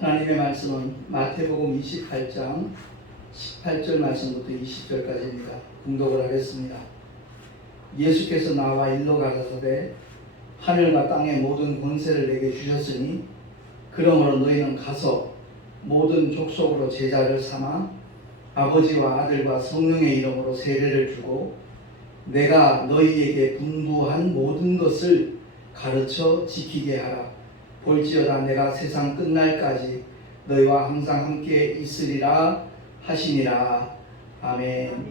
하나님의 말씀은 마태복음 28장 18절 말씀부터 20절까지입니다. 공독을 하겠습니다. 예수께서 나와 일러 가라사대 하늘과 땅의 모든 권세를 내게 주셨으니 그러므로 너희는 가서 모든 족속으로 제자를 삼아 아버지와 아들과 성령의 이름으로 세례를 주고 내가 너희에게 분부한 모든 것을 가르쳐 지키게 하라. 볼지어다 내가 세상 끝날까지 너희와 항상 함께 있으리라 하시니라. 아멘.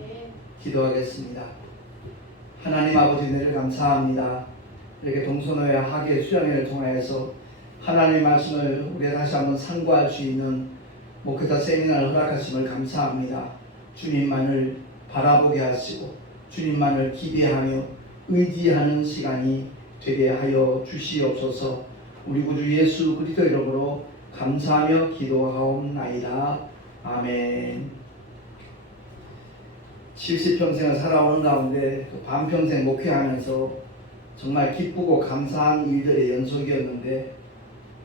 기도하겠습니다. 하나님 아버지 은혜를 감사합니다. 이렇게 동서노예 학예 수양회를 통하여서 하나님의 말씀을 우리가 다시 한번 상고할 수 있는 목회자 세미나를 허락하심을 감사합니다. 주님만을 바라보게 하시고 주님만을 기대하며 의지하는 시간이 되게 하여 주시옵소서. 우리 구주 예수 그리스도 이름으로 감사하며 기도하옵나이다. 아멘. 70평생을 살아오는 가운데 반평생 목회하면서 정말 기쁘고 감사한 일들의 연속이었는데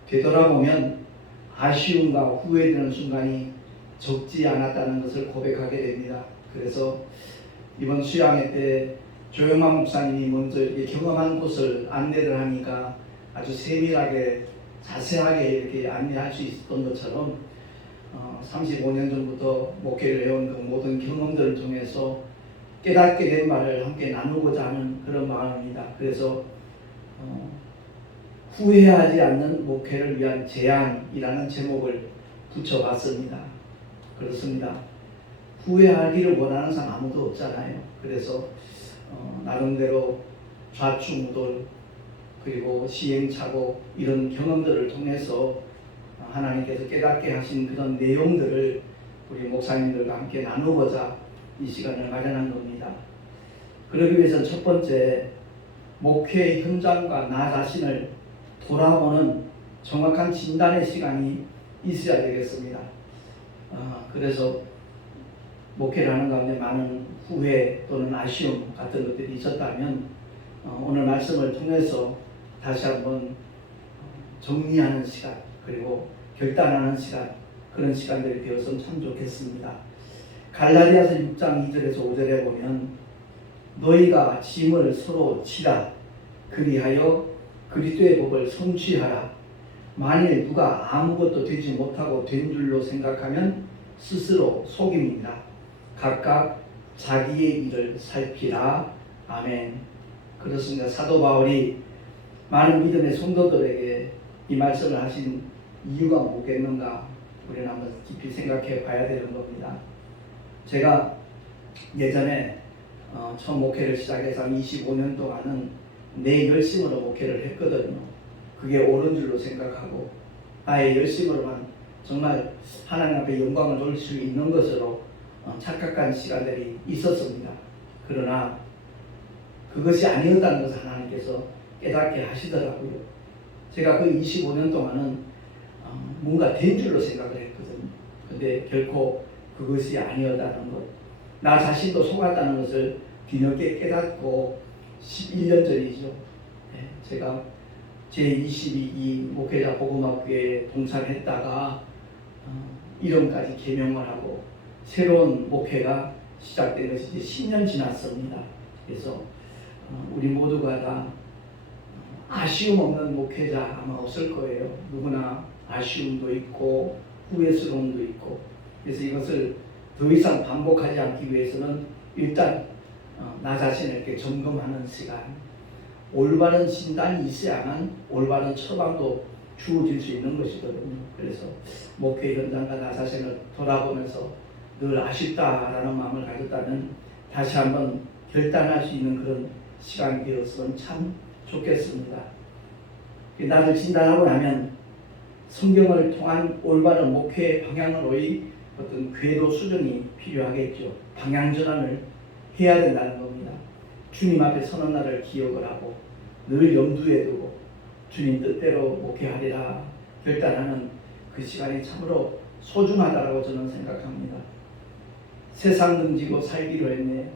되돌아보면 아쉬움과 후회되는 순간이 적지 않았다는 것을 고백하게 됩니다. 그래서 이번 수양회 때 조영만 목사님이 먼저 이렇게 경험한 곳을 안내를 하니까 아주 세밀하게 자세하게 이렇게 안내할 수 있었던 것처럼 35년 전부터 목회를 해온 그 모든 경험들을 통해서 깨닫게 된 말을 함께 나누고자 하는 그런 마음입니다. 그래서 후회하지 않는 목회를 위한 제안이라는 제목을 붙여봤습니다. 그렇습니다. 후회하기를 원하는 사람 아무도 없잖아요. 그래서 나름대로 좌충우돌 그리고 시행착오 이런 경험들을 통해서 하나님께서 깨닫게 하신 그런 내용들을 우리 목사님들과 함께 나누고자 이 시간을 마련한 겁니다. 그러기 위해서는 첫 번째 목회 현장과 나 자신을 돌아보는 정확한 진단의 시간이 있어야 되겠습니다. 그래서 목회를 하는 가운데 많은 후회 또는 아쉬움 같은 것들이 있었다면 오늘 말씀을 통해서 다시 한번 정리하는 시간 그리고 결단하는 시간 그런 시간들이 되었으면 참 좋겠습니다. 갈라디아서 6장 2절에서 5절에 보면 너희가 짐을 서로 지라 그리하여 그리스도의 법을 성취하라. 만일 누가 아무것도 되지 못하고 된 줄로 생각하면 스스로 속임이니라. 각각 자기의 일을 살피라. 아멘. 그렇습니다. 사도 바울이 많은 믿음의 성도들에게 이 말씀을 하신 이유가 뭐겠는가 우리는 한번 깊이 생각해 봐야 되는 겁니다. 제가 예전에 처음 목회를 시작해서 25년 동안은 내 열심으로 목회를 했거든요. 그게 옳은 줄로 생각하고 나의 열심으로만 정말 하나님 앞에 영광을 돌릴 수 있는 것으로 착각한 시간들이 있었습니다. 그러나 그것이 아니었다는 것을 하나님께서 깨닫게 하시더라고요. 제가 그 25년 동안은 뭔가 된 줄로 생각을 했거든요. 근데 결코 그것이 아니었다는 것, 나 자신도 속았다는 것을 뒤늦게 깨닫고 11년 전이죠. 제가 제22기 목회자 복음학교에 동참했다가 이름까지 개명을 하고 새로운 목회가 시작된 것이 이제 10년 지났습니다. 그래서 우리 모두가 다 아쉬움 없는 목회자 아마 없을 거예요. 누구나 아쉬움도 있고 후회스러움도 있고. 그래서 이것을 더 이상 반복하지 않기 위해서는 일단 나 자신을 이렇게 점검하는 시간, 올바른 진단이 있어야만 올바른 처방도 주어질 수 있는 것이거든요. 그래서 목회 현장과 나 자신을 돌아보면서 늘 아쉽다라는 마음을 가졌다면 다시 한번 결단할 수 있는 그런 시간이 되었으면 참 좋겠습니다. 나를 진단하고 나면 성경을 통한 올바른 목회 방향으로의 어떤 궤도 수정이 필요하겠죠. 방향 전환을 해야 된다는 겁니다. 주님 앞에 서는 날을 기억을 하고 늘 염두에 두고 주님 뜻대로 목회하리라 결단하는 그 시간이 참으로 소중하다고 저는 생각합니다. 세상 등지고 살기로 했네.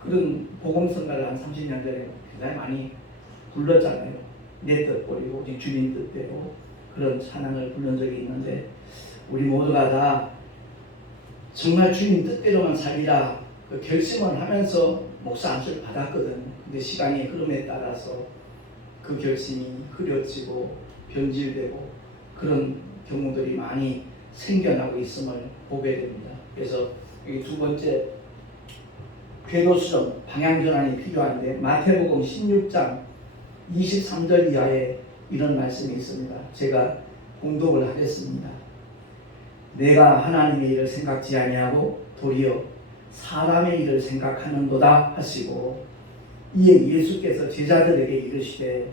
그런 복음성가를 한 30년 전에 굉장히 많이 불렀잖아요. 내 뜻 버리고 오직 주님 뜻대로. 그런 찬양을 부른 적이 있는데 우리 모두가 다 정말 주님 뜻대로만 살리라 그 결심을 하면서 목사 안수를 받았거든. 근데 시간의 흐름에 따라서 그 결심이 흐려지고 변질되고 그런 경우들이 많이 생겨나고 있음을 보게 됩니다. 그래서 이 두 번째 궤도수정 방향전환이 필요한데 마태복음 16장 23절 이하에 이런 말씀이 있습니다. 제가 공독을 하겠습니다. 내가 하나님의 일을 생각지 아니하고 도리어 사람의 일을 생각하는도다 하시고 이에 예수께서 제자들에게 이르시되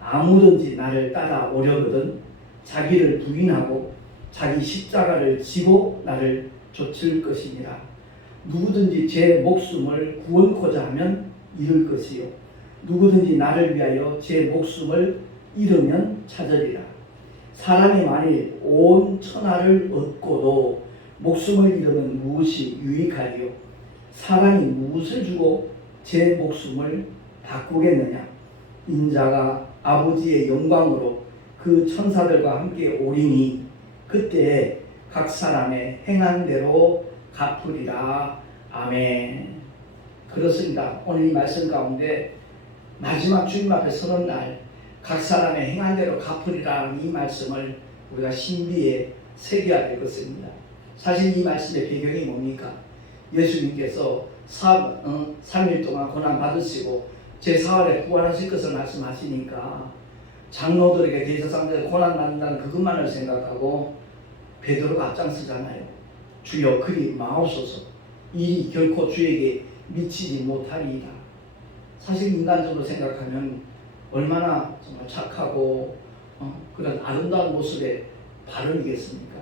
아무든지 나를 따라오려거든 자기를 부인하고 자기 십자가를 지고 나를 좇을 것이니라. 누구든지 제 목숨을 구원코자 하면 잃을 것이요 누구든지 나를 위하여 제 목숨을 잃으면 찾으리라. 사람이 만일 온 천하를 얻고도 목숨을 잃으면 무엇이 유익하리요? 사람이 무엇을 주고 제 목숨을 바꾸겠느냐? 인자가 아버지의 영광으로 그 천사들과 함께 오리니 그때 각 사람의 행한 대로 갚으리라. 아멘. 그렇습니다. 오늘 이 말씀 가운데 마지막 주님 앞에 서는 날 각 사람의 행한 대로 갚으리라는 이 말씀을 우리가 신비에 새겨야 될 것입니다. 사실 이 말씀의 배경이 뭡니까? 예수님께서 3일 동안 고난 받으시고 제4일에 부활하실 것을 말씀하시니까 장로들에게 대제사장들에게 고난 받는다는 그것만을 생각하고 베드로가 앞장서잖아요. 주여 그리 마옵소서 이 결코 주에게 미치지 못하리이다. 사실 인간적으로 생각하면 얼마나 정말 착하고 그런 아름다운 모습의 발언이겠습니까?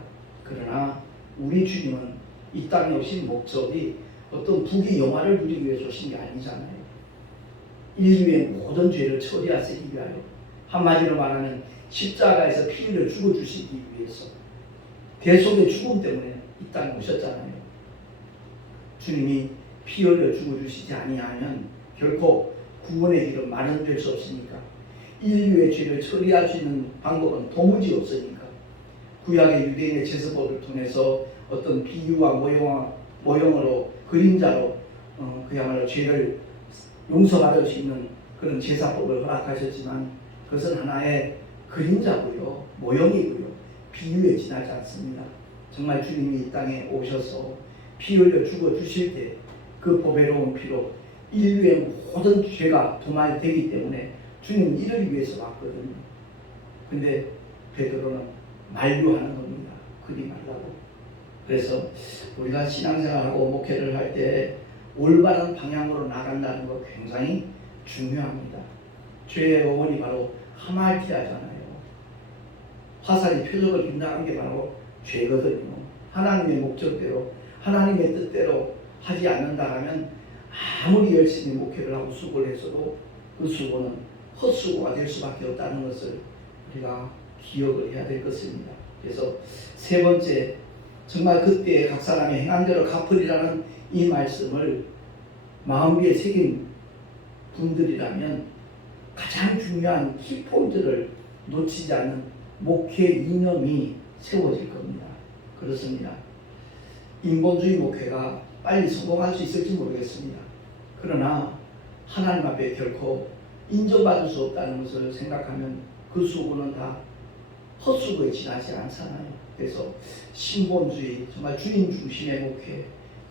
그러나 우리 주님은 이 땅에 오신 목적이 어떤 부귀 영화를 누리기 위해 오신 게 아니잖아요. 인류의 모든 죄를 처리하시기 위하여 한마디로 말하면 십자가에서 피 흘려 죽어주시기 위해서 대속의 죽음 때문에 이 땅에 오셨잖아요. 주님이 피 흘려 죽어주시지 아니하면 결코 구원의 길은 마련될 수 없으니까 인류의 죄를 처리할 수 있는 방법은 도무지 없으니까 구약의 유대인의 제사법을 통해서 어떤 비유와 모형으로 그림자로 그야말로 죄를 용서받을 수 있는 그런 제사법을 허락하셨지만 그것은 하나의 그림자고요 모형이고요 비유에 지나지 않습니다. 정말 주님이 이 땅에 오셔서 피 흘려 죽어 주실 때 그 보배로운 피로 인류의 모든 죄가 도말되기 때문에 주님은 이를 위해서 왔거든요. 근데 베드로는 만류하는 겁니다. 그리 말라고. 그래서 우리가 신앙생활하고 목회를 할 때 올바른 방향으로 나간다는 거 굉장히 중요합니다. 죄의 어원이 바로 하말티아잖아요. 화살이 표적을 빗나간 게 바로 죄거든요. 하나님의 목적대로 하나님의 뜻대로 하지 않는다 하면 아무리 열심히 목회를 하고 수고를 했어도 그 수고는 헛수고가 될 수밖에 없다는 것을 우리가 기억을 해야 될 것입니다. 그래서 세 번째, 정말 그때 각 사람의 행한 대로 갚으리라는 이 말씀을 마음위에 새긴 분들이라면 가장 중요한 키포인트를 놓치지 않는 목회 이념이 세워질 겁니다. 그렇습니다. 인본주의 목회가 빨리 성공할 수 있을지 모르겠습니다. 그러나 하나님 앞에 결코 인정받을 수 없다는 것을 생각하면 그 수고는 다 헛수고에 지나지 않잖아요. 그래서 신본주의, 정말 주님 중심의 목회,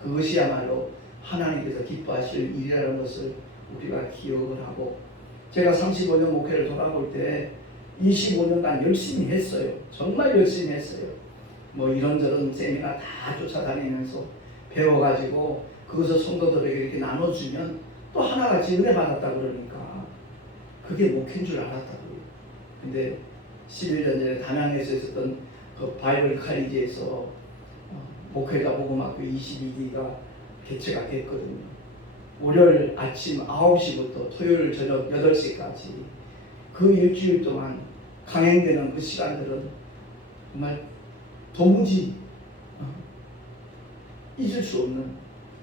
그것이야말로 하나님께서 기뻐하실 일이라는 것을 우리가 기억을 하고, 제가 35년 목회를 돌아볼 때 25년간 열심히 했어요. 정말 열심히 했어요. 뭐 이런저런 세미나 다 쫓아다니면서 배워가지고 그것을 성도들에게 이렇게 나눠주면 또 하나같이 은혜 받았다 그러니까 그게 목회인 줄 알았다고요. 근데 11년 전에 담양에서 있었던 그 바이블 카리지에서 목회자 복음학교 22기가 개최가 됐거든요. 월요일 아침 9시부터 토요일 저녁 8시까지 그 일주일 동안 강행되는 그 시간들은 정말 도무지 잊을 수 없는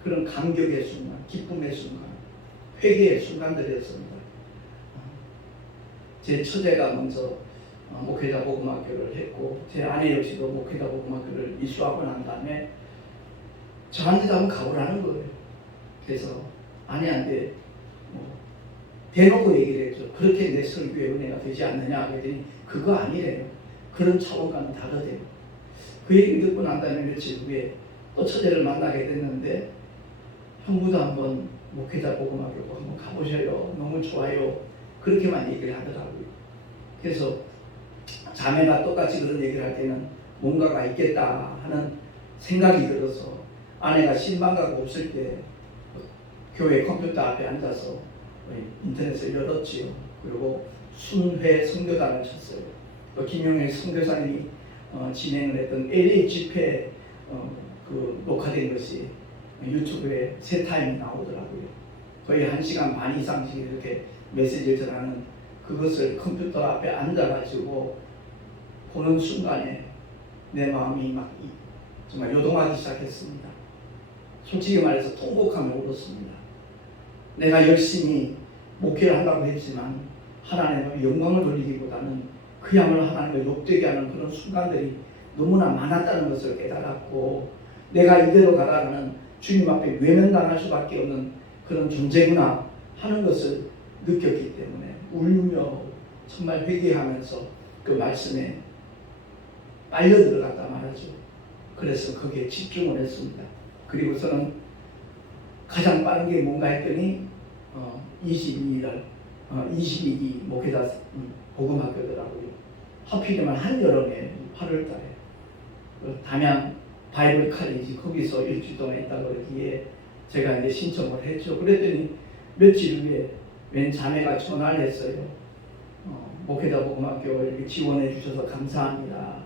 그런 감격의 순간, 기쁨의 순간, 회개의 순간들이었습니다. 제 처제가 먼저 목회자 복음학교를 했고 제 아내 역시도 목회자 복음학교를 이수하고 난 다음에 저한테도 한번 가보라는 거예요. 그래서 아내한테 대놓고 얘기를 했죠. 그렇게 내 설교의 은혜가 되지 않느냐 그랬더니 그거 아니래요. 그런 차원과는 다르대요. 그 얘기를 듣고 난 다음에 며칠 후에 또 처제를 만나게 됐는데 형부도 한번 목회자 복음학교 한번 가보셔요. 너무 좋아요. 그렇게만 얘기를 하더라고요. 그래서 자매가 똑같이 그런 얘기를 할 때는 뭔가가 있겠다 하는 생각이 들어서 아내가 신방가가 없을 때 교회 컴퓨터 앞에 앉아서 인터넷을 열었지요. 그리고 순회 선교단을 쳤어요. 또 김용일 선교사님이 진행을 했던 LA 집회 그 녹화된 것이 유튜브에 세 타임이 나오더라고요. 거의 1시간 반 이상씩 이렇게 메시지를 전하는 그것을 컴퓨터 앞에 앉아가지고 보는 순간에 내 마음이 막 정말 요동하기 시작했습니다. 솔직히 말해서 통곡하며 울었습니다. 내가 열심히 목회를 한다고 했지만 하나님의 영광을 돌리기보다는 그야말로 하나님을 욕되게 하는 그런 순간들이 너무나 많았다는 것을 깨달았고 내가 이대로 가다가는 주님 앞에 외면당할 수밖에 없는 그런 존재구나 하는 것을 느꼈기 때문에 울며 정말 회개하면서 그 말씀에 빨려 들어갔다 말하죠. 그래서 거기에 집중을 했습니다. 그리고서는 가장 빠른 게 뭔가 했더니 22기 목회자 복음학교더라고요. 하필이면 한여름에 8월달에 담양 바이블 칼리지 거기서 일주일 동안 있다고 그러기에 제가 이제 신청을 했죠. 그랬더니 며칠 후에 웬 자매가 전화를 했어요. 목회자 복음학교 이렇게 지원해 주셔서 감사합니다.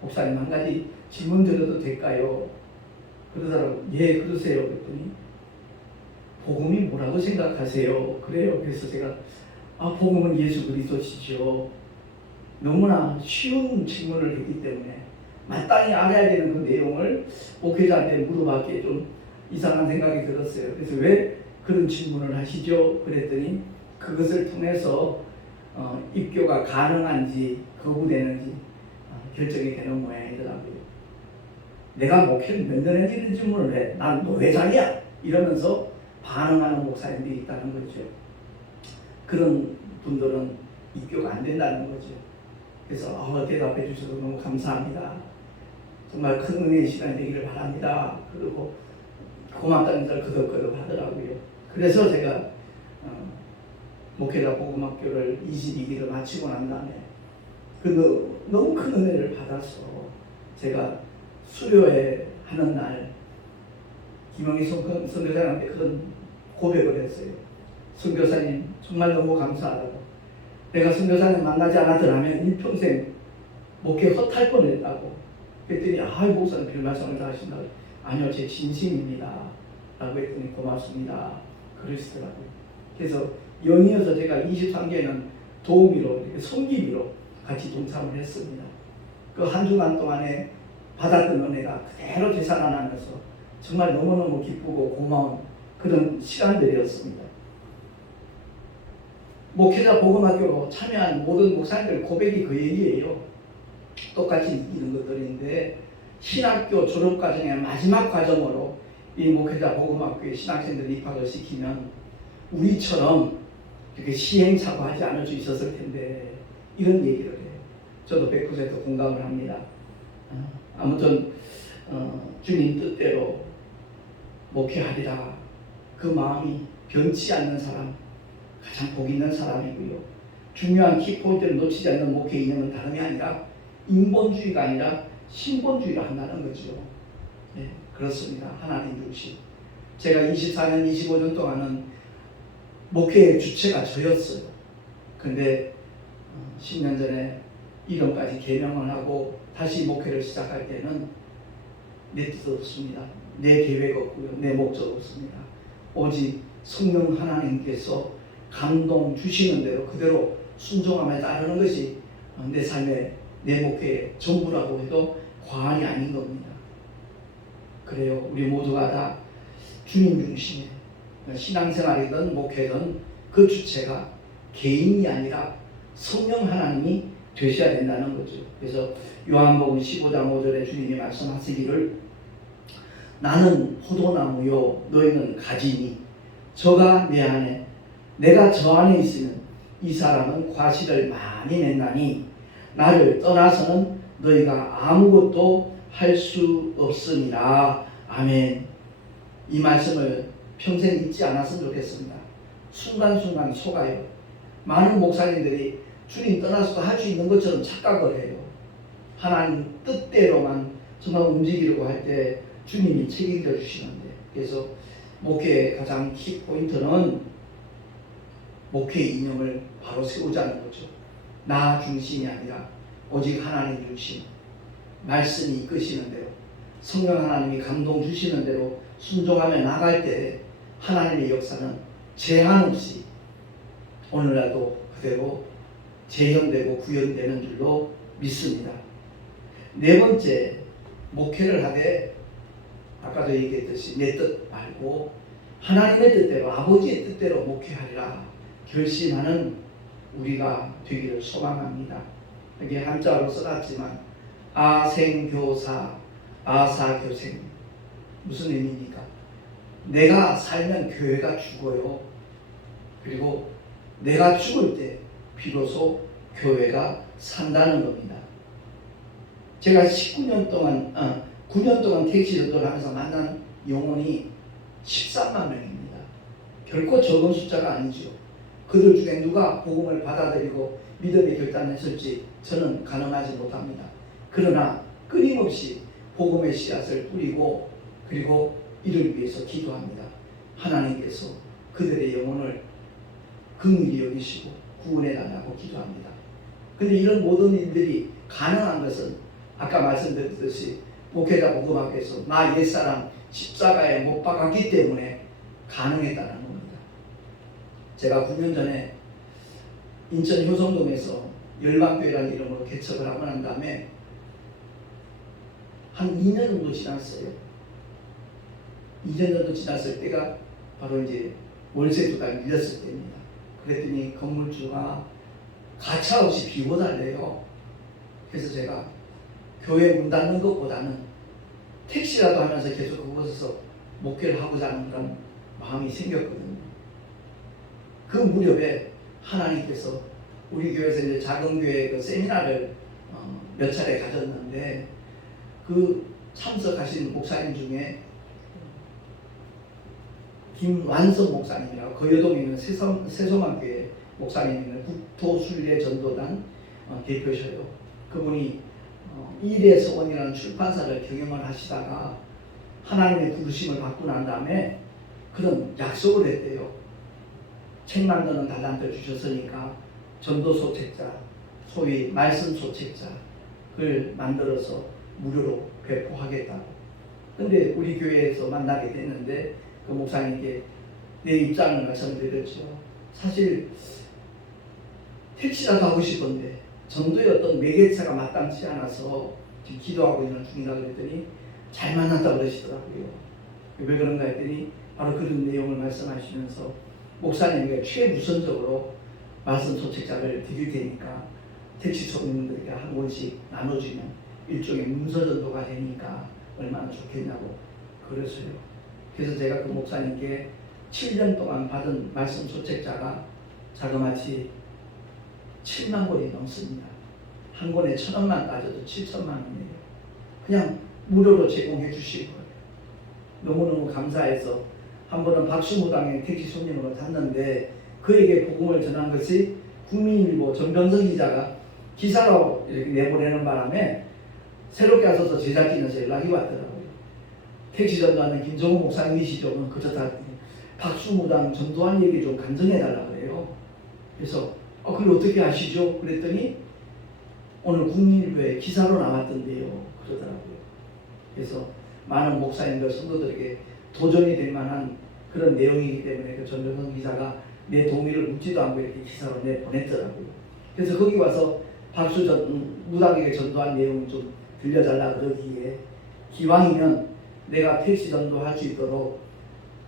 목사님 한 가지 질문 드려도 될까요? 그러더라고요. 예, 그러세요. 그랬더니 복음이 뭐라고 생각하세요? 그래요. 그래서 제가 복음은 예수 그리스도시죠. 너무나 쉬운 질문을 했기 때문에 마땅히 알아야 되는 그 내용을 목회자한테 물어봤기에 좀 이상한 생각이 들었어요. 그래서 왜 그런 질문을 하시죠? 그랬더니 그것을 통해서 입교가 가능한지 거부되는지 결정이 되는 모양이더라고요. 내가 목회를 몇 년 했는지 질문을 해. 난 노회장이야. 이러면서 반응하는 목사님들이 있다는 거죠. 그런 분들은 입교가 안 된다는 거죠. 그래서 대답해 주셔서 너무 감사합니다. 정말 큰 은혜의 시간이 되기를 바랍니다. 그리고 고맙다는 걸 그덕그덕 하더라고요. 그래서 제가 목회자 복음학교를 22기를 마치고 난 다음에 너무 큰 은혜를 받아서 제가 수료회 하는 날 김영희 선교사님한테 그런 고백을 했어요. 선교사님 정말 너무 감사하다고. 내가 선교사님 만나지 않았더라면 일평생 목회 헛할 뻔했다고. 그랬더니 목사님 별 말씀을 다 하신다고. 아니요, 제 진심입니다 라고 했더니 고맙습니다 그러시더라고요. 그래서 연이어서 제가 23개는 도우미로 섬기미로 같이 동참을 했습니다. 그 한 주간 동안에 받았던 은혜가 그대로 되살아나면서 정말 너무너무 기쁘고 고마운 그런 시간들이었습니다. 목회자 복음학교로 참여한 모든 목사님들 고백이 그 얘기예요. 똑같이 느끼는 것들인데 신학교 졸업과정의 마지막 과정으로 이 목회자 복음학교에 신학생들을 입학을 시키면 우리처럼 이렇게 시행착오하지 않을 수 있었을 텐데 이런 얘기를 해요. 저도 100% 공감을 합니다. 아무튼 주님 뜻대로 목회하리라 그 마음이 변치 않는 사람 가장 복 있는 사람이고요. 중요한 키포인트를 놓치지 않는 목회 이념은 다름이 아니라 인본주의가 아니라 신본주의를 한다는 거죠. 네, 그렇습니다. 하나님 중심. 제가 24년, 25년 동안은 목회의 주체가 저였어요. 근데 10년 전에 이름까지 개명을 하고 다시 목회를 시작할 때는 내 뜻 없습니다. 내 계획 없고요. 내 목적 없습니다. 오직 성령 하나님께서 감동 주시는 대로 그대로 순종하며 따르는 것이 내 삶의 내 목회의 전부라고 해도 과언이 아닌 겁니다. 그래요. 우리 모두가 다 주님 중심의 신앙생활이든 목회든 그 주체가 개인이 아니라 성령 하나님이 되셔야 된다는 거죠. 그래서 요한복음 15장 5절에 주님이 말씀하시기를 나는 포도나무요 너희는 가지니 저가 내 안에 내가 저 안에 있으면 이 사람은 과실을 많이 맺나니 나를 떠나서는 너희가 아무것도 할 수 없으니라. 아멘. 이 말씀을 평생 잊지 않았으면 좋겠습니다. 순간순간 속아요. 많은 목사님들이 주님 떠나서도 할 수 있는 것처럼 착각을 해요. 하나님 뜻대로만 정말 움직이려고 할 때 주님이 책임져 주시는데, 그래서 목회의 가장 키포인트는 목회의 이념을 바로 세우자는 거죠. 나 중심이 아니라 오직 하나님 중심, 말씀이 이끄시는 대로, 성령 하나님이 감동 주시는 대로 순종하며 나갈 때 하나님의 역사는 제한 없이 오늘날도 그대로 재현되고 구현되는 줄로 믿습니다. 네 번째, 목회를 하되 아까도 얘기했듯이 내 뜻 말고 하나님의 뜻대로, 아버지의 뜻대로 목회하리라 결심하는 우리가 되기를 소망합니다. 여기 한자로 써놨지만 아생교사, 아사교생, 무슨 의미입니까? 내가 살면 교회가 죽어요. 그리고 내가 죽을 때 비로소 교회가 산다는 겁니다. 제가 9년 동안 택시 전도를 하면서 만난 영혼이 13만 명입니다. 결코 적은 숫자가 아니죠. 그들 중에 누가 복음을 받아들이고 믿음의 결단을 했을지 저는 가늠하지 못합니다. 그러나 끊임없이 복음의 씨앗을 뿌리고 그리고 이를 위해서 기도합니다. 하나님께서 그들의 영혼을 긍휼히 여기시고 구원해 달라고 기도합니다. 그런데 이런 모든 일들이 가능한 것은 아까 말씀드렸듯이 목회자 복음학교에서 나 옛사람 십자가에 못 박았기 때문에 가능했다는 겁니다. 제가 9년 전에 인천 효성동에서 열방교회라는 이름으로 개척을 하고 난 다음에 한 2년 정도 지났어요. 2년 정도 지났을 때가 바로 이제 월세 두 달 밀렸을 때입니다. 그랬더니 건물주가 가차없이 비워달래요. 그래서 제가 교회 문 닫는 것보다는 택시라도 하면서 계속 그곳에서 목회를 하고자 하는 그런 마음이 생겼거든요. 그 무렵에 하나님께서 우리 교회에서 이제 작은 교회 그 세미나를 몇 차례 가졌는데 그 참석하신 목사님 중에 김완성 목사님이라고 거여동에 있는 세소만교회 목사님이는 국토순례 전도단 대표셔요. 그분이 일의 서원이라는 출판사를 경영을 하시다가 하나님의 부르심을 받고 난 다음에 그런 약속을 했대요. 책 만드는 달란트 주셨으니까 전도 소책자, 소위 말씀 소책자를 만들어서 무료로 배포하겠다고. 근데 우리 교회에서 만나게 됐는데 그 목사님께 내 입장을 말씀드렸죠. 사실 택시라도 하고 싶은데 전도의 어떤 매개체가 마땅치 않아서 지금 기도하고 있는 중이라고 그랬더니 잘 만났다고 그러시더라고요. 왜 그런가 했더니 바로 그런 내용을 말씀하시면서 목사님에게 최우선적으로 말씀 소책자를 드릴 테니까 택시 손님들에게 한 권씩 나눠주면 일종의 문서전도가 되니까 얼마나 좋겠냐고 그랬어요. 그래서 제가 그 목사님께 7년 동안 받은 말씀 소책자가 자그마치 7만 권이 넘습니다. 한 권에 1,000원만 따져도 7천만 원이에요. 그냥 무료로 제공해 주실 거예요. 너무너무 감사해서 한 번은 박수무당의 택시 손님으로 탔는데 그에게 복음을 전한 것이 국민일보 전병석 기자가 기사로 이렇게 내보내는 바람에 새롭게 와서 제작진에서 연락이 왔더라고요. 택시 전도하는 김정우 목사님이시죠? 그렇다 박수무당 전도한 얘기 좀 간증해달라고 그래요. 그래서 그걸 어떻게 아시죠? 그랬더니 오늘 국민일보에 기사로 나왔던데요. 그러더라고요. 그래서 많은 목사님들 성도들에게 도전이 될 만한 그런 내용이기 때문에 그 전병석 기자가 내 동의를 묻지도 않고 이렇게 기사로 내보냈더라고요. 그래서 거기 와서 무당에게 전도한 내용을 좀 들려달라 그러기에 기왕이면 내가 택시 전도할 수 있도록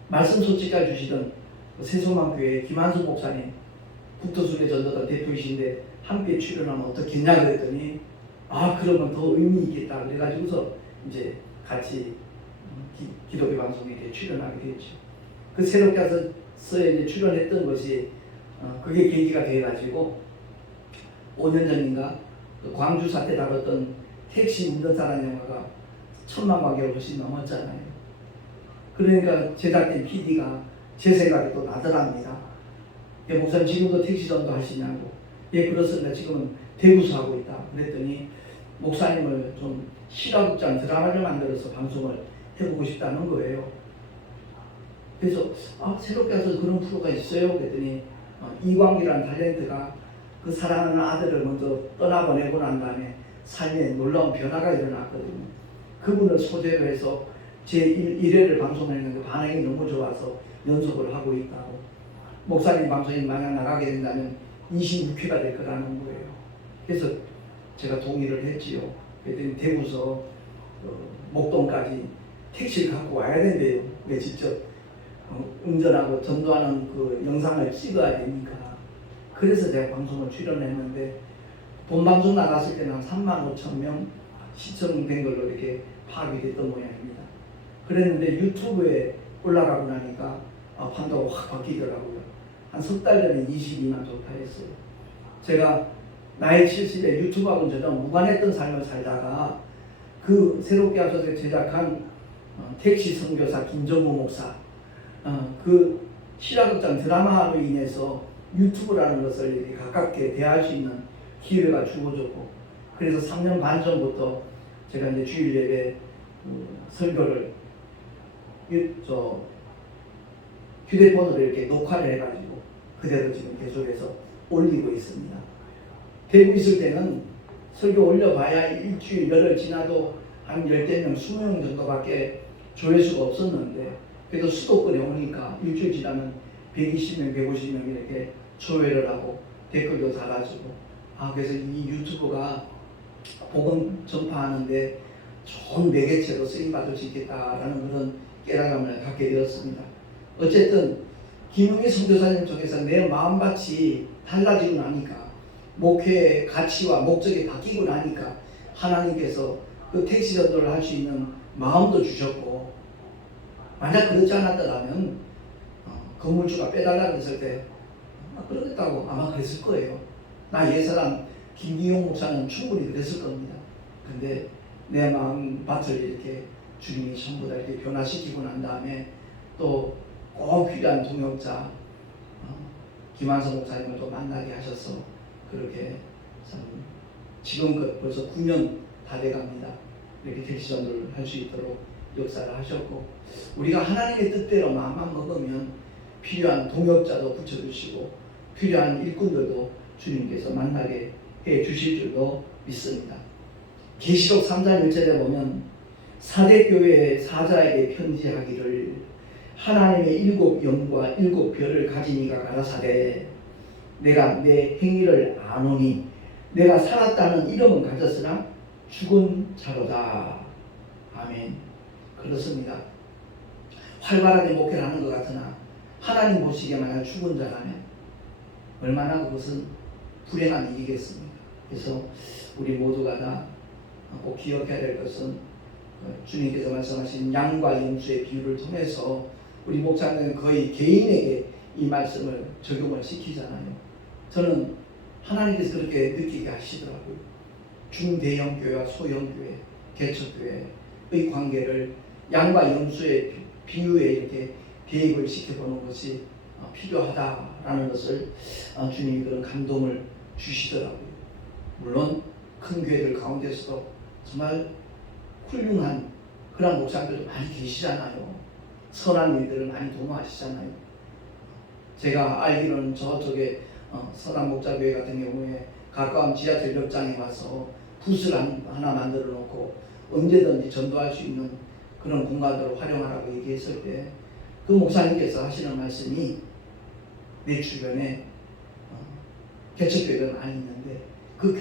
말씀 소책까지 주시던 세소만교회 김한수 목사님 국토순례 전도단 대표이신데 함께 출연하면 어떻겠냐 그랬더니 그러면 더 의미 있겠다 그래가지고서 이제 같이 기독교 방송에 이제 출연하게 됐죠. 그 새롭게 와서 이제 출연했던 것이 그게 계기가 돼가지고 5년 전인가 그 광주 사태 다뤘던 택시 운전사라는 영화가 1,000만 관객을 훨씬 넘었잖아요. 그러니까 제작진 PD가 제 생각이 또 나더랍니다. 목사님 지금도 택시 전도하시냐고. 예, 그렇습니다. 지금은 대구서 하고 있다. 그랬더니 목사님을 좀 실화극장 드라마를 만들어서 방송을 해보고 싶다는 거예요. 그래서 새롭게 와서 그런 프로가 있어요. 그랬더니 이광기라는 탤런트가 그 사랑하는 아들을 먼저 떠나보내고 난 다음에 삶에 놀라운 변화가 일어났거든요. 그분을 소재로 해서 제 1회를 방송했는데 반응이 너무 좋아서 연속을 하고 있다고. 목사님 방송이 만약 나가게 된다면 26회가 될 거라는 거예요. 그래서 제가 동의를 했지요. 그랬더니 대구서 목동까지 택시를 갖고 와야 된대요. 왜 직접 운전하고 전도하는 그 영상을 찍어야 되니까. 그래서 제가 방송을 출연했는데 본방송 나갔을 때는 한 35,000명 시청된 걸로 이렇게 파악이 됐던 모양입니다. 그랬는데 유튜브에 올라가고 나니까 판도가 확 바뀌더라고요. 한 석 달 전에 22만 좋다했어요. 제가 나이 70에 유튜브하고는 전혀 무관했던 삶을 살다가 그 새롭게 와서 제작한 택시 선교사 김정우 목사 그 실화극장 드라마로 인해서 유튜브라는 것을 이렇게 가깝게 대할 수 있는 기회가 주어졌고, 그래서 3년 반 전부터 제가 이제 주일 예배 설교를 휴대폰으로 이렇게 녹화를 해가지고 그대로 지금 계속해서 올리고 있습니다. 대구 있을 때는 설교 올려봐야 일주일 열흘 지나도 한 10대 명, 20명 정도밖에 조회수가 없었는데, 그래도 수도권에 오니까 일주일 지나면 120명, 150명 이렇게 조회를 하고 댓글도 달아주고, 그래서 이 유튜브가 복음 전파하는데 좋은 매개체로 쓰임받을 수 있겠다라는 그런 깨달음을 갖게 되었습니다. 어쨌든 김용희 선교사님 쪽에서 내 마음밭이 달라지고 나니까, 목회의 가치와 목적이 바뀌고 나니까 하나님께서 그 택시 전도를 할 수 있는 마음도 주셨고, 만약 그렇지 않았더라면 건물주가 빼달라고 했을 때 그러겠다고 아마 그랬을 거예요. 나 옛사람 김기용 목사는 충분히 그랬을 겁니다. 근데 내 마음밭을 이렇게 주님이 전부 다 이렇게 변화시키고 난 다음에 또 꼭 필요한 동역자 김한성 목사님을 또 만나게 하셔서 그렇게 참 지금껏 벌써 9년 다 돼갑니다. 이렇게 택시 전도를 할 수 있도록 역사를 하셨고, 우리가 하나님의 뜻대로 마음만 먹으면 필요한 동역자도 붙여주시고 필요한 일꾼들도 주님께서 만나게 해 주실 줄도 믿습니다. 계시록 3장 1절에 보면 사대교회의 사자에게 편지하기를 하나님의 7 영과 7 별을 가진 이가 가라사대 내가 내 행위를 아노니 내가 살았다는 이름은 가졌으나 죽은 자로다. 아멘. 그렇습니다. 활발하게 목회를 하는 것 같으나 하나님 보시기에 만약 죽은 자라면 얼마나 그것은 불행한 일이겠습니까? 그래서 우리 모두가 다 꼭 기억해야 될 것은 주님께서 말씀하신 양과 염소의 비유를 통해서 우리 목사님은 거의 개인에게 이 말씀을 적용을 시키잖아요. 저는 하나님께서 그렇게 느끼게 하시더라고요. 중대형 교회와 소형 교회, 개척교회의 관계를 양과 염소의 비유에 이렇게 대입을 시켜보는 것이 필요하다라는 것을 주님이 그런 감동을 주시더라고요. 물론 큰 교회들 가운데서도 정말 훌륭한 그런 목사님들도 많이 계시잖아요. 선한 일들을 많이 도모하시잖아요. 제가 알기로는 저쪽에 선한 목자교회 같은 경우에 가까운 지하철 역장에 와서 붓을 하나 만들어 놓고 언제든지 전도할 수 있는 그런 공간들을 활용하라고 얘기했을 때 그 목사님께서 하시는 말씀이 내 주변에 개척교회가 많이 있는데 그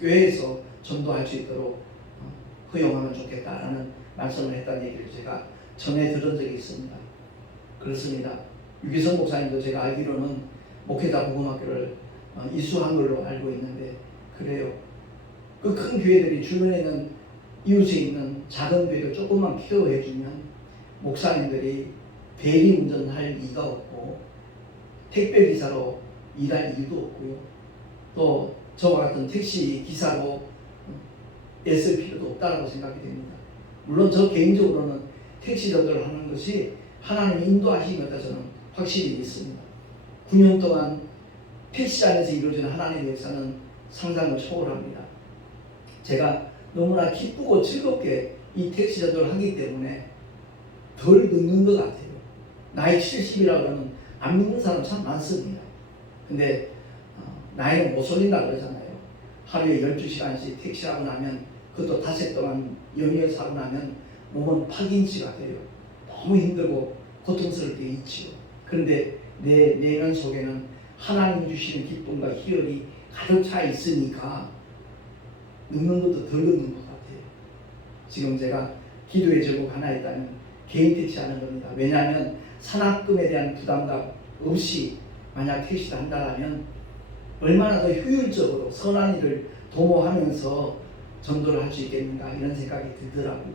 교회에서 전도할 수 있도록 허용하면 좋겠다라는 말씀을 했다는 얘기를 제가 전에 들은 적이 있습니다. 그렇습니다. 유기성 목사님도 제가 알기로는 목회자 복음학교를 이수한 걸로 알고 있는데 그래요. 그 큰 교회들이 주변에 있는 이웃에 있는 작은 교회를 조금만 케어해주면 목사님들이 대리 운전할 이유가 없고 택배 기사로 일할 이유도 없고요. 또 저와 같은 택시 기사로 애쓸 필요도 없다고 생각이 됩니다. 물론 저 개인적으로는 택시 전도를 하는 것이 하나님의 인도하심이었다 저는 확실히 믿습니다. 9년 동안 택시 안에서 이루어지는 하나님의 역사는 상상을 초월합니다. 제가 너무나 기쁘고 즐겁게 이 택시 전도를 하기 때문에 덜 늙는 것 같아요. 나이 70이라고 하면 안 믿는 사람 참 많습니다. 근데 나이는 못 sol린다 그러잖아요. 하루에 12시간씩 택시하고 나면 그것도 닷새 동안 연이어서 하고 나면 몸은 파김치가 돼요. 너무 힘들고 고통스럽게 있지요. 그런데 내 내면 속에는 하나님 주시는 기쁨과 희열이 가득 차 있으니까 늙는 것도 덜 늙는 것 같아요. 지금 제가 기도의 제목 하나 있다면 개인 택시 하는 겁니다. 왜냐하면 산학금에 대한 부담감 없이 만약 택시를 한다면 얼마나 더 효율적으로 선한 일을 도모하면서 전도를 할 수 있겠는가 이런 생각이 들더라고요.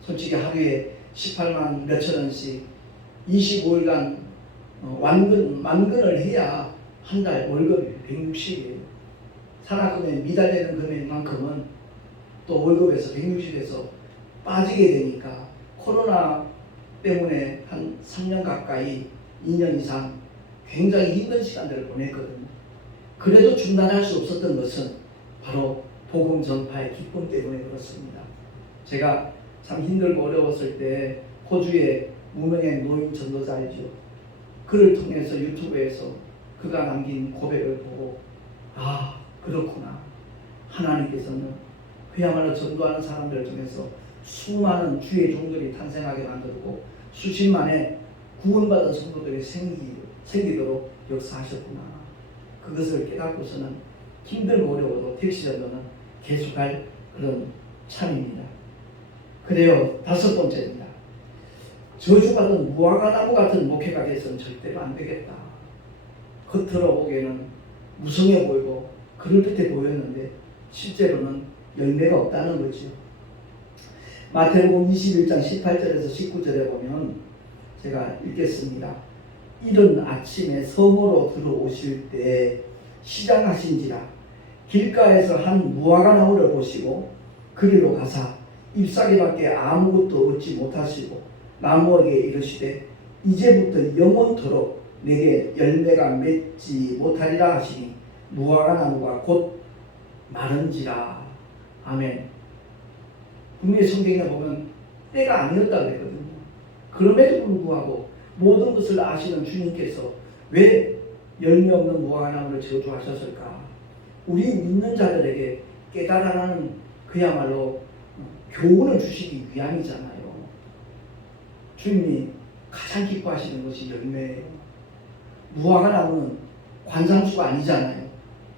솔직히 하루에 18만 몇천 원씩 25일간 만근을 해야 한 달 월급이 160이에요. 산학금에 미달되는 금액만큼은 또 월급에서 160에서 빠지게 되니까 코로나 때문에 한 3년 가까이 2년 이상 굉장히 힘든 시간들을 보냈거든요. 그래도 중단할 수 없었던 것은 바로 복음 전파의 기쁨 때문에 그렇습니다. 제가 참 힘들고 어려웠을 때 호주의 무명의 노인 전도자이죠. 그를 통해서 유튜브에서 그가 남긴 고백을 보고 그렇구나. 하나님께서는 그야말로 전도하는 사람들을 통해서 수많은 주의 종들이 탄생하게 만들고 수십만의 구원받은 성도들이 생기도록 역사하셨구나. 그것을 깨닫고서는 힘들고 어려워도 택시 전도는 계속할 그런 참입니다. 그래요. 5번째입니다. 저주받은 무화과나무 같은 목회가 돼서는 절대로 안 되겠다. 겉으로 보기에는 무성해 보이고 그럴듯해 보였는데 실제로는 열매가 없다는 거죠. 마태복음 21장 18절에서 19절에 보면 제가 읽겠습니다. 이른 아침에 성으로 들어오실 때 시장하신지라 길가에서 한 무화과나무를 보시고 그리로 가사 잎사귀밖에 아무것도 얻지 못하시고 나무에게 이르시되 이제부터 영원토록 내게 열매가 맺지 못하리라 하시니 무화과나무가 곧 마른지라. 아멘. 분명히 성경에 보면 때가 아니었다 그랬거든요. 그럼에도 불구하고 모든 것을 아시는 주님께서 왜 열매 없는 무화과나무를 저주하셨을까? 우리 믿는 자들에게 깨달아가는 그야말로 교훈을 주시기 위함이잖아요. 주님이 가장 기뻐하시는 것이 열매예요. 무화과나무는 관상수가 아니잖아요.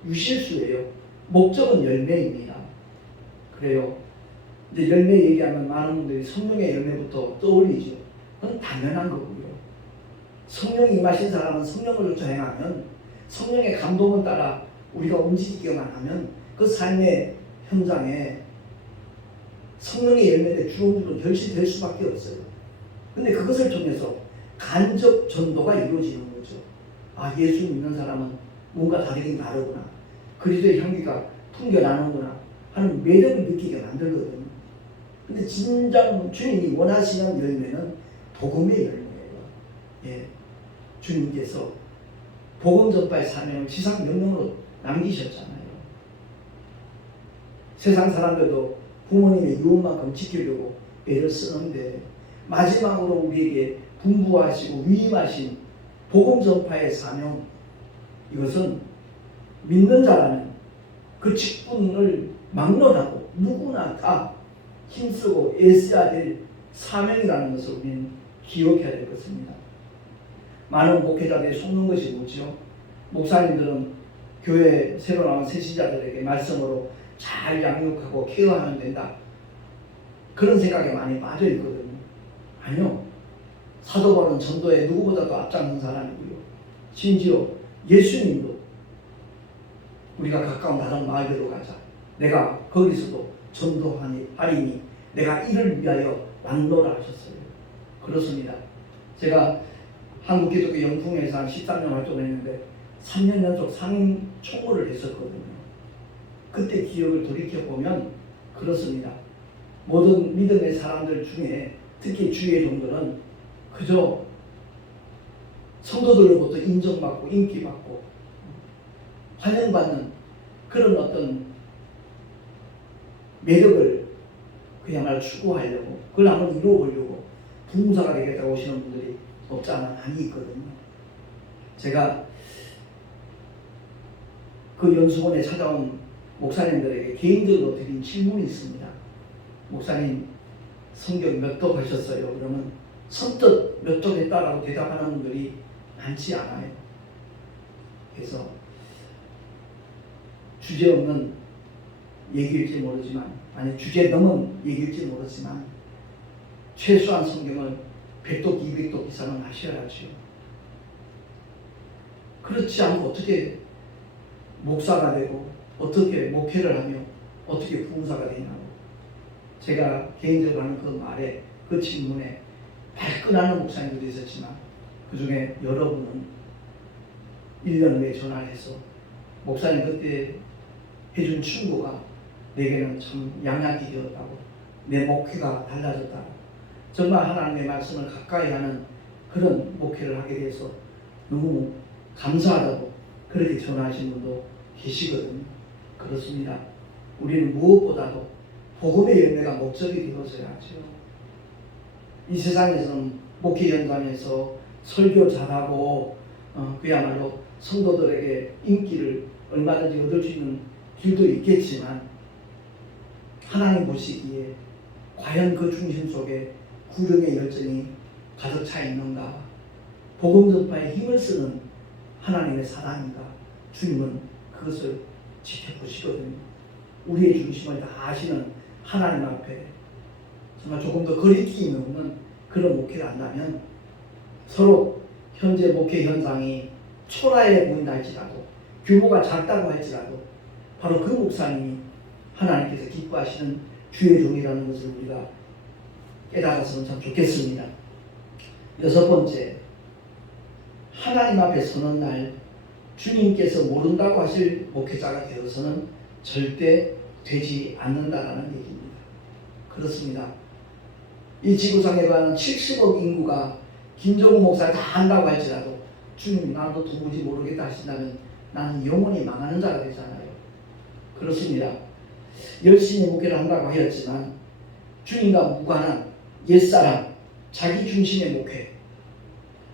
유실수예요. 목적은 열매입니다. 그래요. 이제 열매 얘기하면 많은 분들이 성령의 열매부터 떠올리죠. 그건 당연한 거고요. 성령이 임하신 사람은 성령을 쫓아 행하면 성령의 감동을 따라 우리가 움직이기만 하면 그 삶의 현장에 성령의 열매에 주렁주렁 결실될 수밖에 없어요. 근데 그것을 통해서 간접 전도가 이루어지는 거죠. 예수 믿는 사람은 뭔가 다르긴 다르구나. 그리스도의 향기가 풍겨나는구나 하는 매력을 느끼게 만들거든요. 근데 진정 주님이 원하시는 열매는 복음의 열매예요. 주님께서 복음 전파의 사명을 지상 명령으로 남기셨잖아요. 세상 사람들도 부모님의 유언만큼 지키려고 애를 쓰는데 마지막으로 우리에게 분부하시고 위임하신 복음 전파의 사명, 이것은 믿는 자라면 그 직분을 막론하고 누구나 다 힘쓰고 애써야 될 사명이라는 것을 우리는 기억해야 될 것입니다. 많은 목회자들이 속는 것이 뭐죠? 목사님들은 교회 새로 나온 새신자들에게 말씀으로 잘 양육하고 케어하면 된다. 그런 생각에 많이 빠져 있거든요. 아니요. 사도 바울은 전도에 누구보다도 앞장선 사람이고요. 심지어 예수님도 우리가 가까운 다른 마을로 가자. 내가 거기서도 전도하리니 내가 이를 위하여 왔노라 하셨어요. 그렇습니다. 제가 한국기독교 영풍에서 한 13년 활동을 했는데 3년 연속 상임 총무를 했었거든요. 그때 기억을 돌이켜보면 그렇습니다. 모든 믿음의 사람들 중에 특히 주의 종들은 그저 성도들로부터 인정받고 인기받고 환영받는 그런 어떤 매력을 그야말로 추구하려고 그걸 한번 이루어보려고 부흥사가 되겠다고 오시는 분들이 없지 않아 많이 있거든요. 제가 그 연수원에 찾아온 목사님들에게 개인적으로 드린 질문이 있습니다. 목사님 성경 몇 독 하셨어요? 그러면 선뜻 몇 독 했다라고 대답하는 분들이 많지 않아요. 그래서 주제 없는 얘기일지 모르지만 아니 주제 넘은 얘기일지 모르지만 최소한 성경을 100독 200독 이상은 하셔야죠. 그렇지 않고 어떻게 목사가 되고 어떻게 목회를 하며 어떻게 부흥사가 되냐고. 제가 개인적으로 하는 그 말에 그 질문에 발끈하는 목사님들도 있었지만 그 중에 여러분은 1년 후에 전화를 해서 목사님 그때 해준 충고가 내게는 참 양약이 되었다고 내 목회가 달라졌다고 정말 하나님의 말씀을 가까이 하는 그런 목회를 하게 돼서 너무 감사하다고 그렇게 전화하신 분도 계시거든요. 그렇습니다. 우리는 무엇보다도 복음의 열매가 목적이 되어져야죠. 이 세상에서는 목회 현장에서 설교 잘하고 그야말로 성도들에게 인기를 얼마든지 얻을 수 있는 길도 있겠지만 하나님 보시기에 과연 그 중심 속에 구령의 열정이 가득 차 있는가? 복음 전파에 힘을 쓰는 하나님의 사랑인가? 주님은 그것을 지켜보시거든요. 우리의 중심을 다 아시는 하나님 앞에 정말 조금 더 거리낌이 없는 그런 목회를 한다면 서로 현재 목회 현장이 초라해 보인다 할지라도 규모가 작다고 할지라도 바로 그 목사님이 하나님께서 기뻐하시는 주의 종이라는 것을 우리가 깨달았으면 참 좋겠습니다. 6번째, 하나님 앞에 서는 날 주님께서 모른다고 하실 목회자가 되어서는 절대 되지 않는다라는 얘기입니다. 그렇습니다. 이 지구상에 관한 70억 인구가 김정우 목사를 다 한다고 할지라도 주님 나도 도무지 모르겠다 하신다면 나는 영원히 망하는 자가 되잖아요. 그렇습니다. 열심히 목회를 한다고 하였지만 주님과 무관한 옛사람, 자기 중심의 목회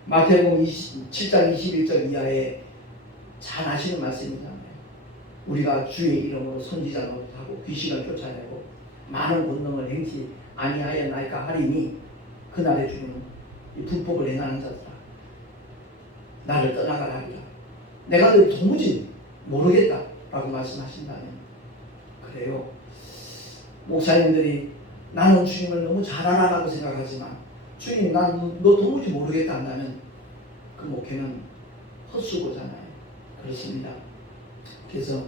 마태복음 7장 21절 이하에 잘 아시는 말씀이잖아요. 우리가 주의 이름으로 선지자 노릇하고 귀신을 쫓아내고 많은 권능을 행치 아니하였나이까 하리니 그날에 주님은 이 불법을 행하는 자들아 나를 떠나가라 하리라. 내가 너 도무지 모르겠다 라고 말씀하신다면 그래요. 목사님들이 나는 주님을 너무 잘 알아라고 생각하지만 주님 난 너 도무지 모르겠다 한다면 그 목회는 헛수고잖아요. 그렇습니다. 그래서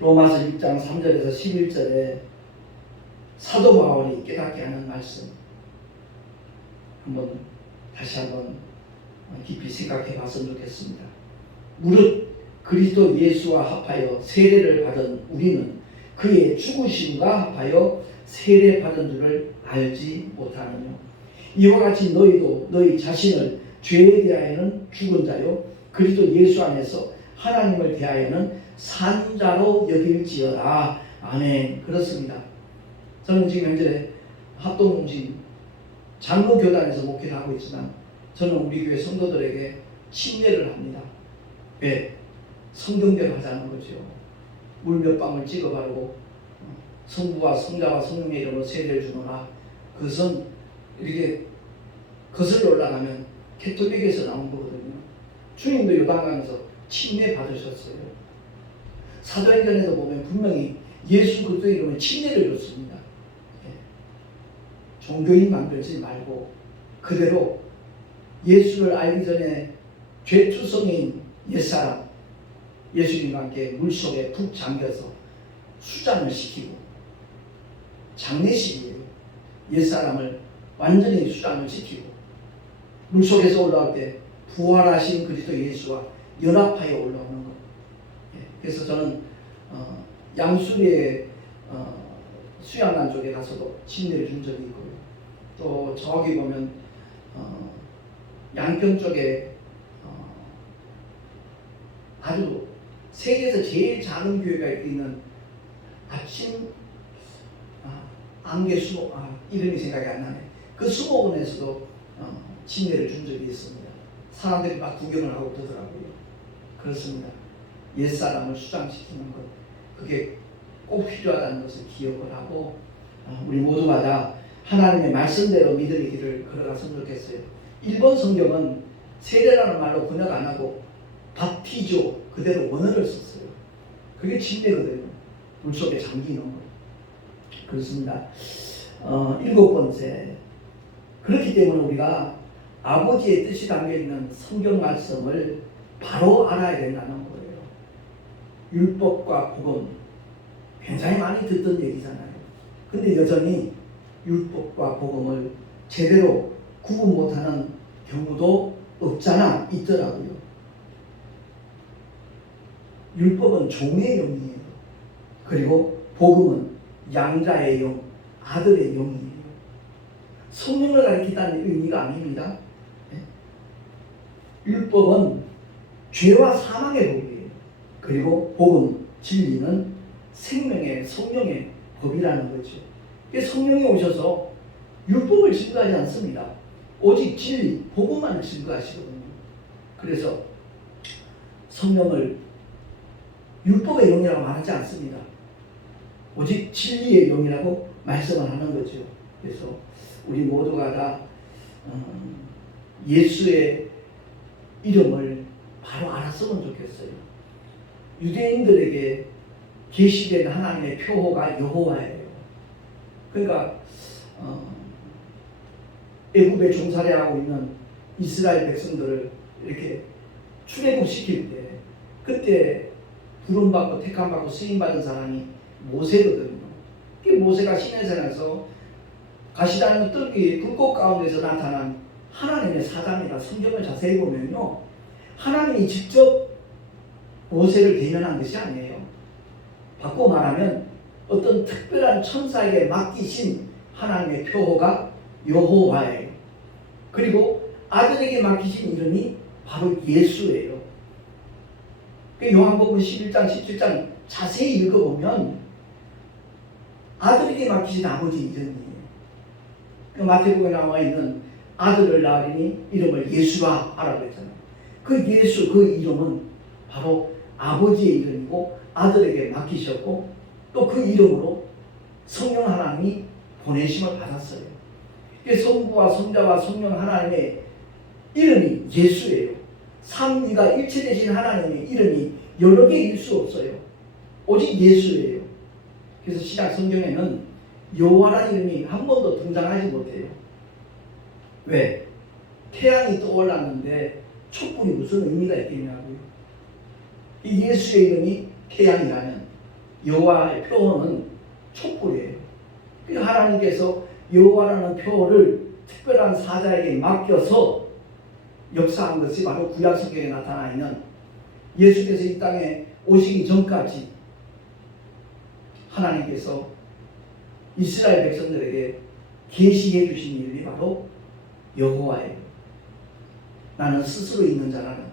로마서 6장 3절에서 11절에 사도 바울이 깨닫게 하는 말씀 다시 한번 깊이 생각해 봤으면 좋겠습니다. 무릇 그리스도 예수와 합하여 세례를 받은 우리는 그의 죽으심과 합하여 세례 받은 줄을 알지 못하느냐. 이와 같이 너희도 너희 자신을 죄에 대하여는 죽은 자요 그리스도 예수 안에서 하나님을 대하여는 산 자로 여길지어다. 아멘. 그렇습니다. 저는 지금 현재 합동중심 장로교단에서 목회를 하고 있지만 저는 우리 교회 성도들에게 침례를 합니다. 왜? 성경대로 하자는 거죠. 물 몇 방울 찍어 바르고 성부와 성자와 성령의 이름으로 세례를 주노라. 그것은 이렇게 거슬러 올라가면 캐톨릭에서 나온 거거든요. 주님도 요단강에서 침례 받으셨어요. 사도행전에도 보면 분명히 예수 그리스도의 이름으로 침례를 줬습니다. 종교인 만들지 말고 그대로 예수를 알기 전에 죄투성인 옛사람 예수님과 함께 물속에 푹 잠겨서 수장을 시키고, 장례식이에요. 옛사람을 완전히 수장을 시키고 물속에서 올라올 때 부활하신 그리스도 예수와 연합하여 올라오는 것. 그래서 저는 양수리의 수양관 쪽에 가서도 침례를 준 적이 있고요. 또 저기 보면 양평 쪽에 아주 세계에서 제일 작은 교회가 있는 아침 안개 수목, 이름이 생각이 안 나네. 그 수목원에서도 침례를 준 적이 있습니다. 사람들이 막 구경을 하고 그러더라고요. 그렇습니다. 옛사람을 수장시키는 것, 그게 꼭 필요하다는 것을 기억을 하고 우리 모두가 다 하나님의 말씀대로 믿음의 길을 걸어갔으면 좋겠어요. 일본 성경은 세례라는 말로 번역 안 하고 바티조 그대로 원어를 썼어요. 그게 침례거든요. 물속에 잠기는 거. 그렇습니다. 7번째, 그렇기 때문에 우리가 아버지의 뜻이 담겨있는 성경 말씀을 바로 알아야 된다는 거예요. 율법과 복음 굉장히 많이 듣던 얘기잖아요. 근데 여전히 율법과 복음을 제대로 구분 못하는 경우도 없잖아 있더라고요. 율법은 종의 영이에요. 그리고 복음은 양자의 영, 아들의 영이에요. 성령을 가리킨다는 의미가 아닙니다. 율법은 죄와 사망의 법이에요. 그리고 복음, 진리는 생명의 성령의 법이라는 거죠. 성령이 오셔서 율법을 증거하지 않습니다. 오직 진리, 복음만을 증거하시거든요. 그래서 성령을 율법의 영이라고 말하지 않습니다. 오직 진리의 영이라고 말씀을 하는 거죠. 그래서 우리 모두가 다 예수의 이름을 바로 알았으면 좋겠어요. 유대인들에게 계시된 하나님의 표호가 여호와예요. 그러니까 애굽에 종살이하고 있는 이스라엘 백성들을 이렇게 출애굽시킬 때 그때 부름받고 택함받고 쓰임받은 사람이 모세거든요. 모세가 시내산에서 가시다는 뜰기 불꽃 가운데서 나타난 하나님의 사자입니다. 성경을 자세히 보면요, 하나님이 직접 모세를 대면한 것이 아니에요. 바꿔 말하면 어떤 특별한 천사에게 맡기신 하나님의 표호가 여호와예요. 그리고 아들에게 맡기신 이름이 바로 예수예요. 요한복음 11장 17장 자세히 읽어보면 아들에게 맡기신 아버지 이름이에요. 마태복음에 나와 있는 아들을 낳으리니 이름을 예수라 하라고 했잖아요. 그 예수, 그 이름은 바로 아버지의 이름이고 아들에게 맡기셨고 또 그 이름으로 성령 하나님이 보내심을 받았어요. 성부와 성자와 성령 하나님의 이름이 예수예요. 삼위가 일체되신 하나님의 이름이 여러 개일 수 없어요. 오직 예수예요. 그래서 신약 성경에는 여호와라는 이름이 한 번도 등장하지 못해요. 왜? 태양이 떠올랐는데 촛불이 무슨 의미가 있겠냐고요. 이 예수의 이름이 태양이라면 여호와의 표어는 촛불이에요. 그래서 하나님께서 여호와라는 표어를 특별한 사자에게 맡겨서 역사한 것이 바로 구약 성경에 나타나 있는 예수께서 이 땅에 오시기 전까지 하나님께서 이스라엘 백성들에게 계시해 주신 이름이 바로 여호와예요. 나는 스스로 있는 자라는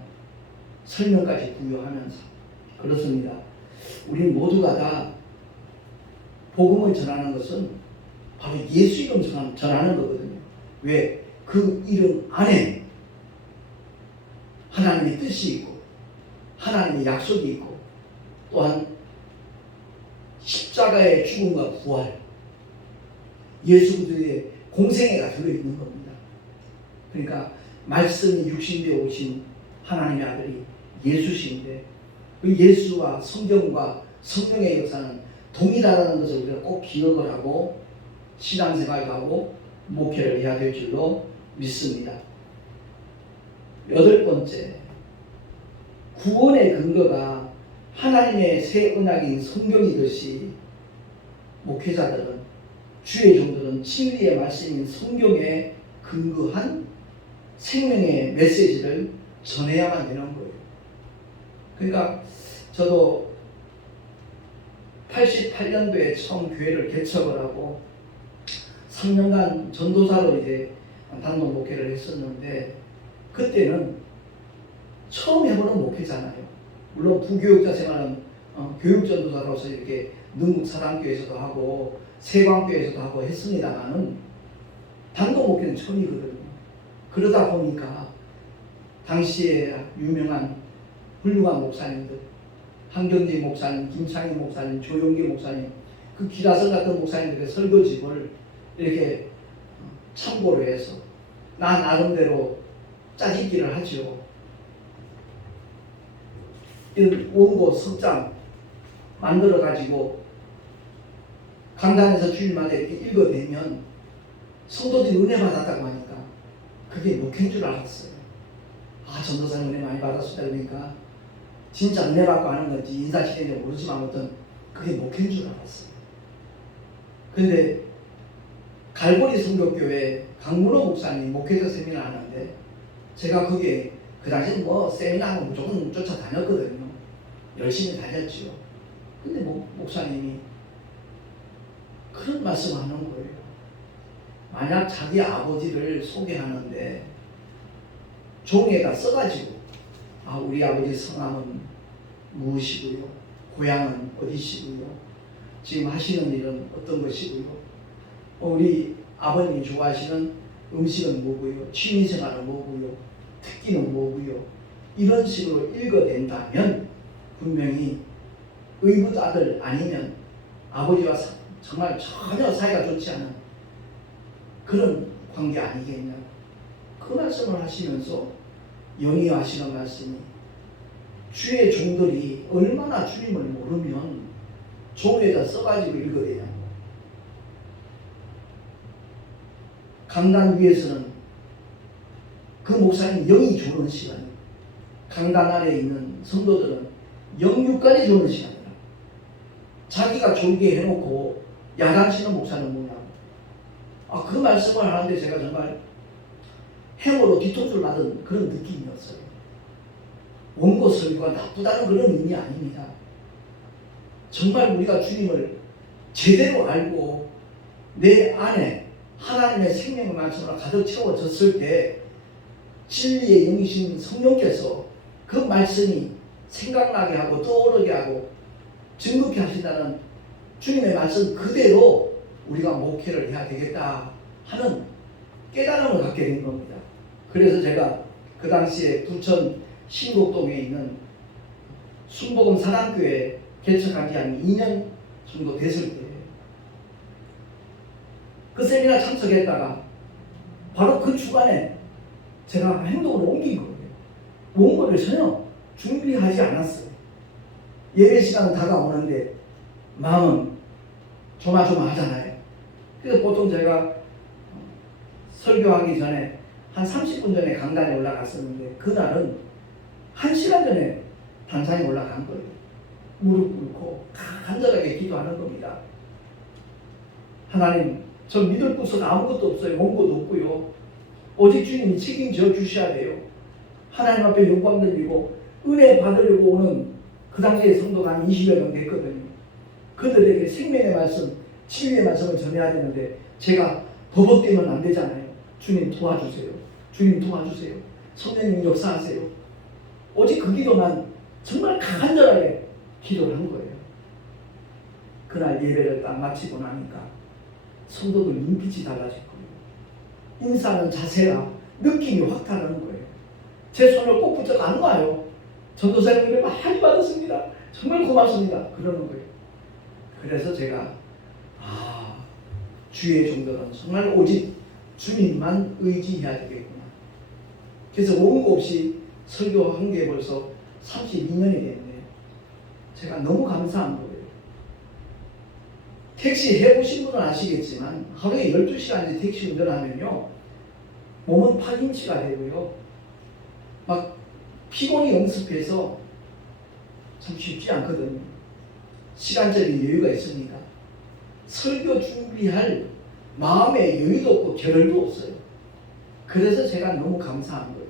설명까지 부여하면서 그렇습니다. 우리 모두가 다 복음을 전하는 것은 바로 예수 이름 전하는 거거든요. 왜? 그 이름 안에 하나님의 뜻이 있고 하나님의 약속이 있고 또한 십자가의 죽음과 부활, 예수 그리스도의 공생애가 들어있는 겁니다. 그러니까 말씀이 육신되어 오신 하나님의 아들이 예수신데 그 예수와 성경과 성령의 역사는 동일하다는 것을 우리가 꼭 기억을 하고 신앙생활을 하고 목회를 해야 될 줄로 믿습니다. 8번째, 구원의 근거가 하나님의 새 언약인 성경이듯이 목회자들은, 주의 종들은 진리의 말씀인 성경에 근거한 생명의 메시지를 전해야만 되는 거예요. 그러니까 저도 88년도에 처음 교회를 개척을 하고 3년간 전도사로 이제 단독 목회를 했었는데, 그때는 처음 해보는 목회잖아요. 물론 부교육자 생활은 교육전도사로서 이렇게 능국사랑교회에서도 하고 세광교회에서도 하고 했습니다만은 단독 목회는 처음이거든요. 그러다 보니까 당시에 유명한 훌륭한 목사님들, 한경지 목사님, 김창희 목사님, 조용기 목사님, 그 기라성 같은 목사님들의 설교집을 이렇게 참고로 해서 나 나름대로 짜집기를 하죠. 이런 원고 석장 만들어 가지고 강단에서 주일마다 이렇게 읽어대면 성도들이 은혜 받았다고 하니까 그게 목회인 줄 알았어요. 아, 전도사님 은혜 많이 받았습니다. 그러니까 진짜 은혜 받고 하는 건지 인사시대인지 모르지만 어떤 그게 목회인 줄 알았어요. 근데 갈보리 성교교회 강문호 목사님 목회자 세미나 하는데, 제가 그게 그 당시에 뭐 세미나 하면 무조건 쫓아다녔거든요. 열심히 다녔죠. 근데 목사님이 그런 말씀을 하는 거예요. 만약 자기 아버지를 소개하는데 종에다 써가지고, 아, 우리 아버지 성함은 무엇이고요, 고향은 어디시고요, 지금 하시는 일은 어떤 것이고요, 우리 아버님이 좋아하시는 음식은 뭐고요, 취미생활은 뭐고요, 특기는 뭐고요, 이런 식으로 읽어댄다면 분명히 의붓 아들 아니면 아버지와 정말 전혀 사이가 좋지 않은 그런 관계 아니겠냐. 그 말씀을 하시면서 연이하시는 말씀이, 주의 종들이 얼마나 주님을 모르면 종에다 써가지고 읽어대냐고. 강단 위에서는 그 목사님 영이 조는 시간이에요. 강단 아래에 있는 성도들은 영육까지 조는 시간이라. 자기가 졸게 해놓고 야단치는 목사는 뭐냐고. 아, 그 말씀을 하는데 제가 정말 행으로 뒤통수를 맞은 그런 느낌이었어요. 원고 설교가 나쁘다는 그런 의미 아닙니다. 정말 우리가 주님을 제대로 알고 내 안에 하나님의 생명의 말씀으로 가득 채워졌을 때 진리의 영이신 성령께서 그 말씀이 생각나게 하고 떠오르게 하고 증거케 하신다는 주님의 말씀 그대로 우리가 목회를 해야 되겠다 하는 깨달음을 갖게 된 겁니다. 그래서 제가 그 당시에 부천 신곡동에 있는 순복음 사랑교회 개척한 지 한 2년 정도 됐을 때 그 세미나 참석했다가 바로 그 주간에 제가 행동을 옮긴 거예요. 원고를 전혀 준비하지 않았어요. 예배 시간은 다가오는데 마음은 조마조마하잖아요. 그래서 보통 제가 설교하기 전에 한 30분 전에 강단에 올라갔었는데, 그날은 1시간 전에 단상에 올라간 거예요. 무릎 꿇고 간절하게 기도하는 겁니다. 하나님, 저 믿을 곳은 아무것도 없어요. 원고도 없고요. 오직 주님이 책임져 주셔야 돼요. 하나님 앞에 영광 돌리고 은혜 받으려고 오는 그 당시에 성도가 한 20여 명 됐거든요. 그들에게 생명의 말씀, 치유의 말씀을 전해야 되는데 제가 버벅대면 안 되잖아요. 주님 도와주세요. 주님 도와주세요. 성령님 역사하세요. 오직 그 기도만 정말 간절하게 기도를 한 거예요. 그날 예배를 딱 마치고 나니까 성도들 눈빛이 달라질 거예요. 인사하는 자세가 느낌이 확 다르는 거예요. 제 손을 꼭 붙잡고 안 놔요. 전도사님 은혜 많이 받았습니다. 정말 고맙습니다. 그러는 거예요. 그래서 제가 주의 종들은 정말 오직 주님만 의지해야 되겠구나. 그래서 원고 없이 설교한 게 벌써 32년이 됐네요. 제가 너무 감사한 거예요. 택시 해보신 분은 아시겠지만 하루에 12시간씩 택시 운전하면요 몸은 8인치가 되고요 막 피곤이 응습해서 참 쉽지 않거든요. 시간적인 여유가 있습니까? 설교 준비할 마음의 여유도 없고 겨를도 없어요. 그래서 제가 너무 감사한 거예요.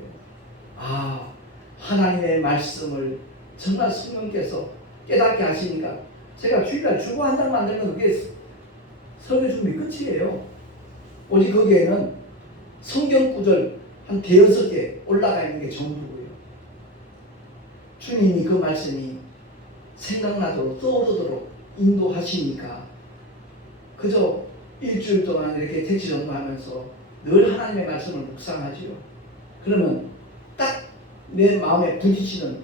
아, 하나님의 말씀을 정말 성령께서 깨닫게 하시니까 제가 주일날 주보 한 장 만들면 그게 설교 준비 끝이에요. 오직 거기에는 성경 구절 한 대여섯 개 올라가 있는 게 전부고요. 주님이 그 말씀이 생각나도록 떠오르도록 인도하시니까 그저 일주일 동안 이렇게 택시 전도하면서 늘 하나님의 말씀을 묵상하지요. 그러면 딱 내 마음에 부딪히는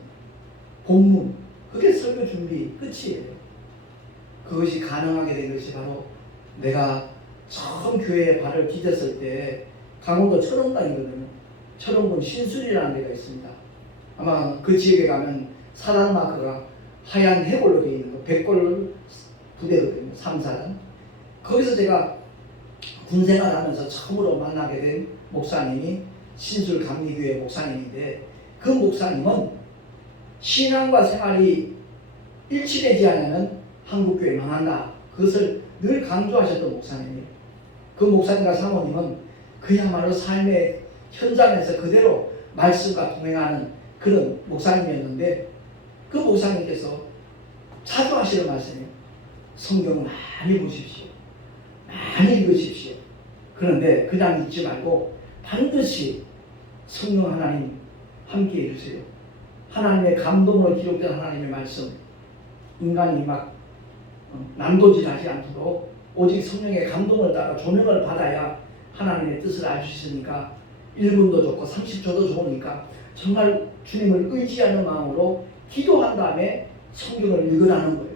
본문, 그게 설교 준비 끝이에요. 그것이 가능하게 된 것이 바로 내가 처음 교회에 발을 디뎠을 때 강원도 철원당이거든요. 철원군 신순이라는 데가 있습니다. 아마 그 지역에 가면 사단 마크가 하얀 해골로 되어 있는 거, 백골 부대거든요. 3사단. 거기서 제가 군생활 하면서 처음으로 만나게 된 목사님이 신술 감리교회 목사님인데, 그 목사님은 신앙과 생활이 일치되지 않으면 한국교회 망한다. 그것을 늘 강조하셨던 목사님이에요. 그 목사님과 사모님은 그야말로 삶의 현장에서 그대로 말씀과 동행하는 그런 목사님이었는데, 그 목사님께서 자주 하시는 말씀이에요. 성경을 많이 보십시오. 많이 읽으십시오. 그런데 그냥 읽지 말고 반드시 성령 하나님 함께 해주세요. 하나님의 감동으로 기록된 하나님의 말씀, 인간이 막 난도질하지 않도록 오직 성령의 감동을 따라 조명을 받아야 하나님의 뜻을 알 수 있으니까 1분도 좋고 30초도 좋으니까 정말 주님을 의지하는 마음으로 기도한 다음에 성경을 읽으라는 거예요.